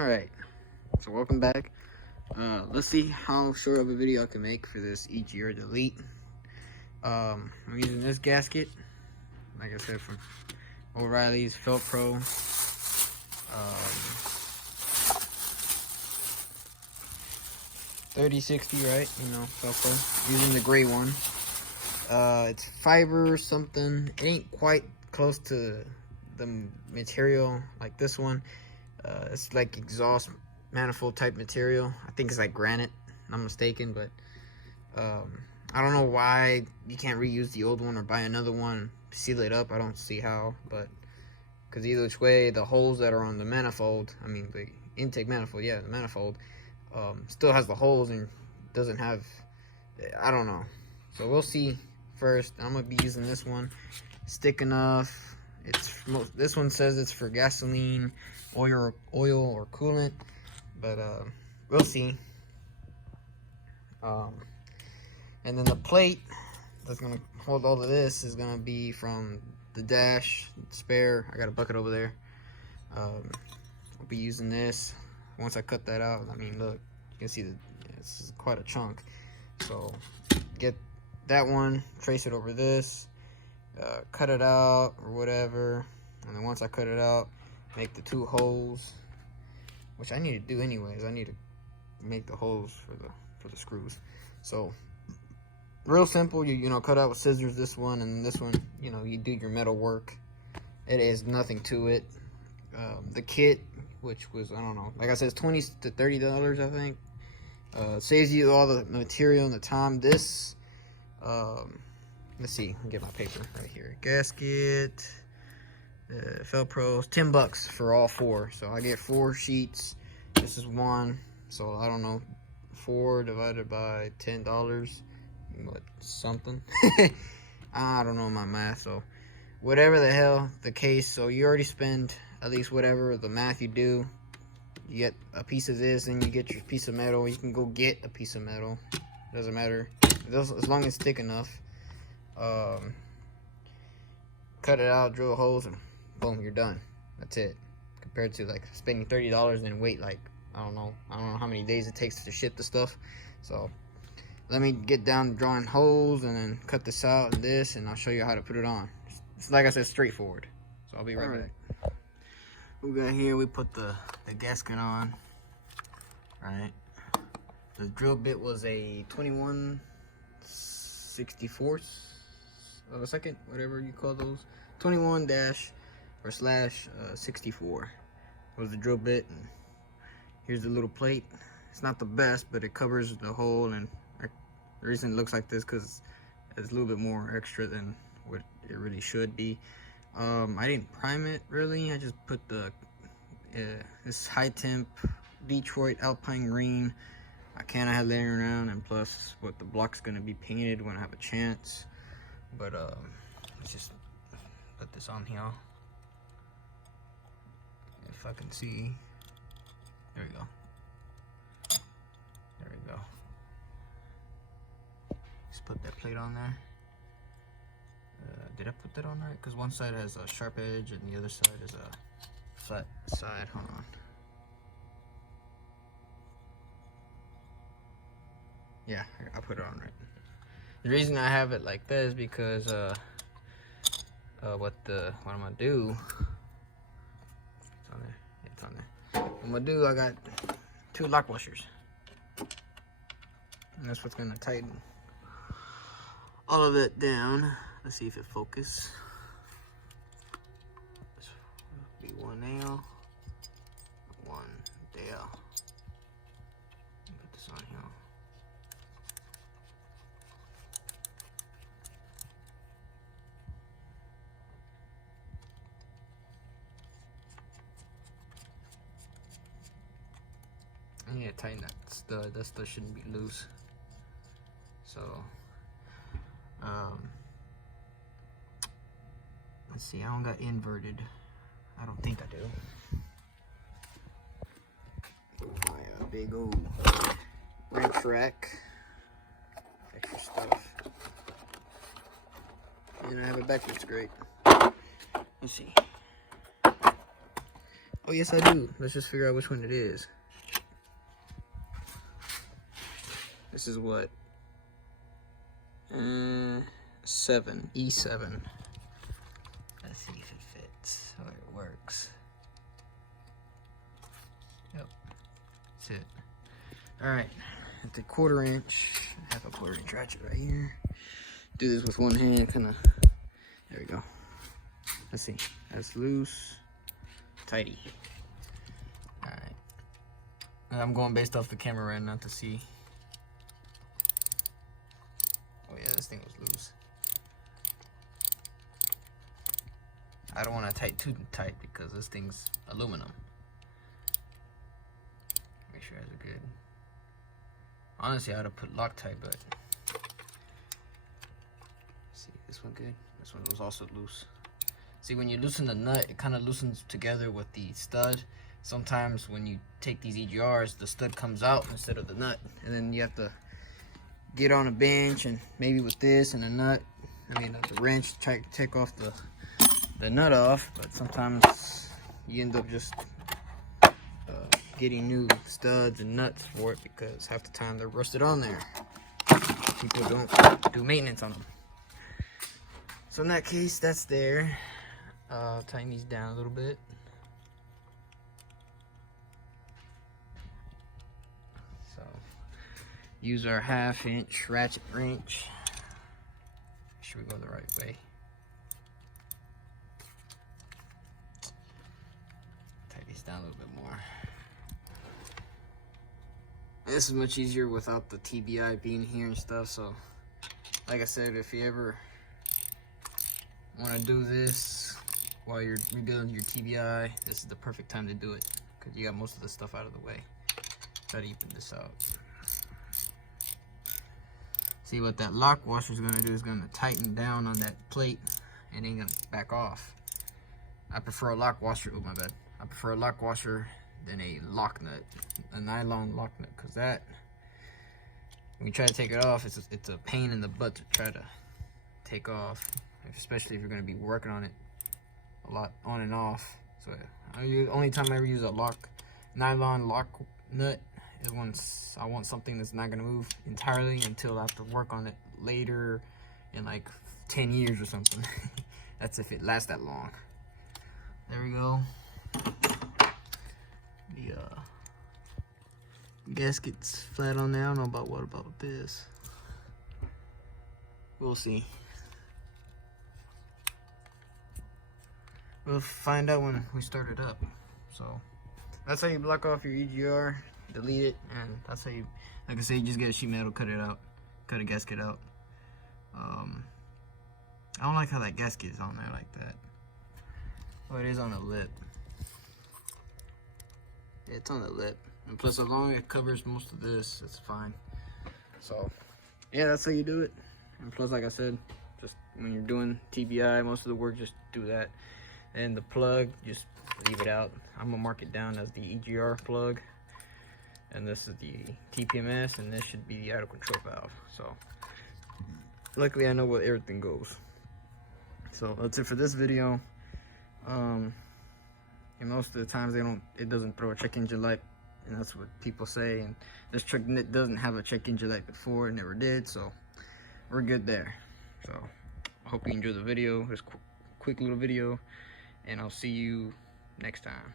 Alright, so welcome back. Let's see how short of a video I can make for this EGR delete. I'm using this gasket, like I said, from O'Reilly's Felt Pro. 3060, right? You know, Felt Pro. Using the gray one. It's fiber or something. It ain't quite close to the material like this one. It's like exhaust manifold type material. I think it's like granite, if I'm mistaken, but I don't know why you can't reuse the old one or buy another one, seal it up. I don't see how, but because either which way, the holes that are on the manifold, I mean the intake manifold, yeah, the manifold, still has the holes and doesn't have, I don't know. So we'll see. First, I'm gonna be using this one. It's thick enough. This one says it's for gasoline, oil or coolant, but we'll see. And then the plate that's gonna hold all of this is gonna be from the dash spare. I got a bucket over there. I'll be using this. Once I cut that out, I mean, look, you can see that it's quite a chunk. So get that one, trace it over this, cut it out or whatever, and then once I cut it out, make the two holes, which I need to do anyways. I need to make the holes for the screws. So real simple. You know, cut out with scissors this one, and this one, you know, you do your metal work. It is nothing to it. The kit, which was, I don't know, like I said, it's $20 to $30, I think. Saves you all the material and the time. This let's see, I'll get my paper right here. Gasket, Felt Pros, $10 for all four. So I get 4 sheets. This is one. So I don't know, 4 divided by $10, what, something. I don't know my math. So whatever the hell the case, so you already spend at least whatever the math you do. You get a piece of this, and you get your piece of metal. You can go get a piece of metal. Doesn't matter, as long as it's thick enough. Cut it out, drill holes, and boom, you're done. That's it. Compared to like spending $30 and wait like I don't know how many days it takes to ship the stuff. So let me get down to drawing holes and then cut this out and this, and I'll show you how to put it on. It's like I said, straightforward. So I'll be right back. We got here, we put the gasket on. Right. The drill bit was a 21/64 of a second, whatever you call those. 21//64 was the drill bit, and here's the little plate. It's not the best, but it covers the hole, and the reason it looks like this because it's a little bit more extra than what it really should be. I didn't prime it really. I just put the this high temp Detroit Alpine green I had laying around, and plus what the block's gonna be painted when I have a chance. But let's just put this on here. If I can see, there we go. There we go. Just put that plate on there. Did I put that on right? Because one side has a sharp edge and the other side is a flat side. Hold on. Yeah, I put it on right. The reason I have it like that is because what I'm gonna do, it's on there. It's on there. What I'm gonna do, I got 2 lock washers, and that's what's gonna tighten all of it down. Let's see if it focuses. This will be one nail, one there. Put this on here. I need to tighten that stud. That stud shouldn't be loose. So, let's see. I don't got inverted. I don't think I do. My big old wrench rack. Extra stuff. And I have a backwards grate. Let's see. Oh, yes, I do. Let's just figure out which one it is. This is what? 7. E7. Let's see if it fits or it works. Yep. That's it. Alright. At the 1/4 inch. I have a 1/4 inch ratchet right here. Do this with one hand, kinda. There we go. Let's see. That's loose. Tighty. Alright. I'm going based off the camera right now to see. Oh yeah, this thing was loose. I don't want to tight too tight because this thing's aluminum. Make sure it's good. Honestly, I ought to put Loctite, but see, this one good. This one was also loose. See, when you loosen the nut, it kind of loosens together with the stud. Sometimes when you take these EGRs, the stud comes out instead of the nut, and then you have to get on a bench and maybe with this and a nut, the wrench, try to take off the nut off. But sometimes you end up just getting new studs and nuts for it because half the time they're rusted on there. People don't do maintenance on them. So in that case, that's there. Tighten these down a little bit. So use our 1/2 inch ratchet wrench. Make sure we go the right way. Tighten these down a little bit more. This is much easier without the TBI being here and stuff. So like I said, if you ever want to do this while you're rebuilding your TBI, this is the perfect time to do it because you got most of the stuff out of the way. Try to even this out. See, what that lock washer is going to do is going to tighten down on that plate and ain't going to back off. I prefer a lock washer. Oh, my bad. I prefer a lock washer than a lock nut, a nylon lock nut, because that, when you try to take it off, it's a pain in the butt to try to take off, especially if you're going to be working on it a lot on and off. So the only time I ever use a nylon lock nut is once I want something that's not going to move entirely until I have to work on it later in like 10 years or something. That's if it lasts that long. There we go. The gasket's flat on there. I don't know about what about this. We'll see. We'll find out when we start it up. So that's how you block off your EGR, delete it, and that's how you, like I said, you just get a sheet metal, cut it out, cut a gasket out. I don't like how that gasket is on there like that. Oh, it is on the lip. Yeah, it's on the lip. And plus, as long as it covers most of this, it's fine. So, yeah, that's how you do it. And plus, like I said, just when you're doing TBI, most of the work, just do that. And the plug, just leave it out. I'm gonna mark it down as the EGR plug. And this is the TPMS, and this should be the idle control valve. So, luckily, I know where everything goes. So, that's it for this video. And most of the times it doesn't throw a check engine light, and that's what people say. And this truck doesn't have a check engine light before, it never did, so we're good there. So I hope you enjoyed the video, this quick little video, and I'll see you next time.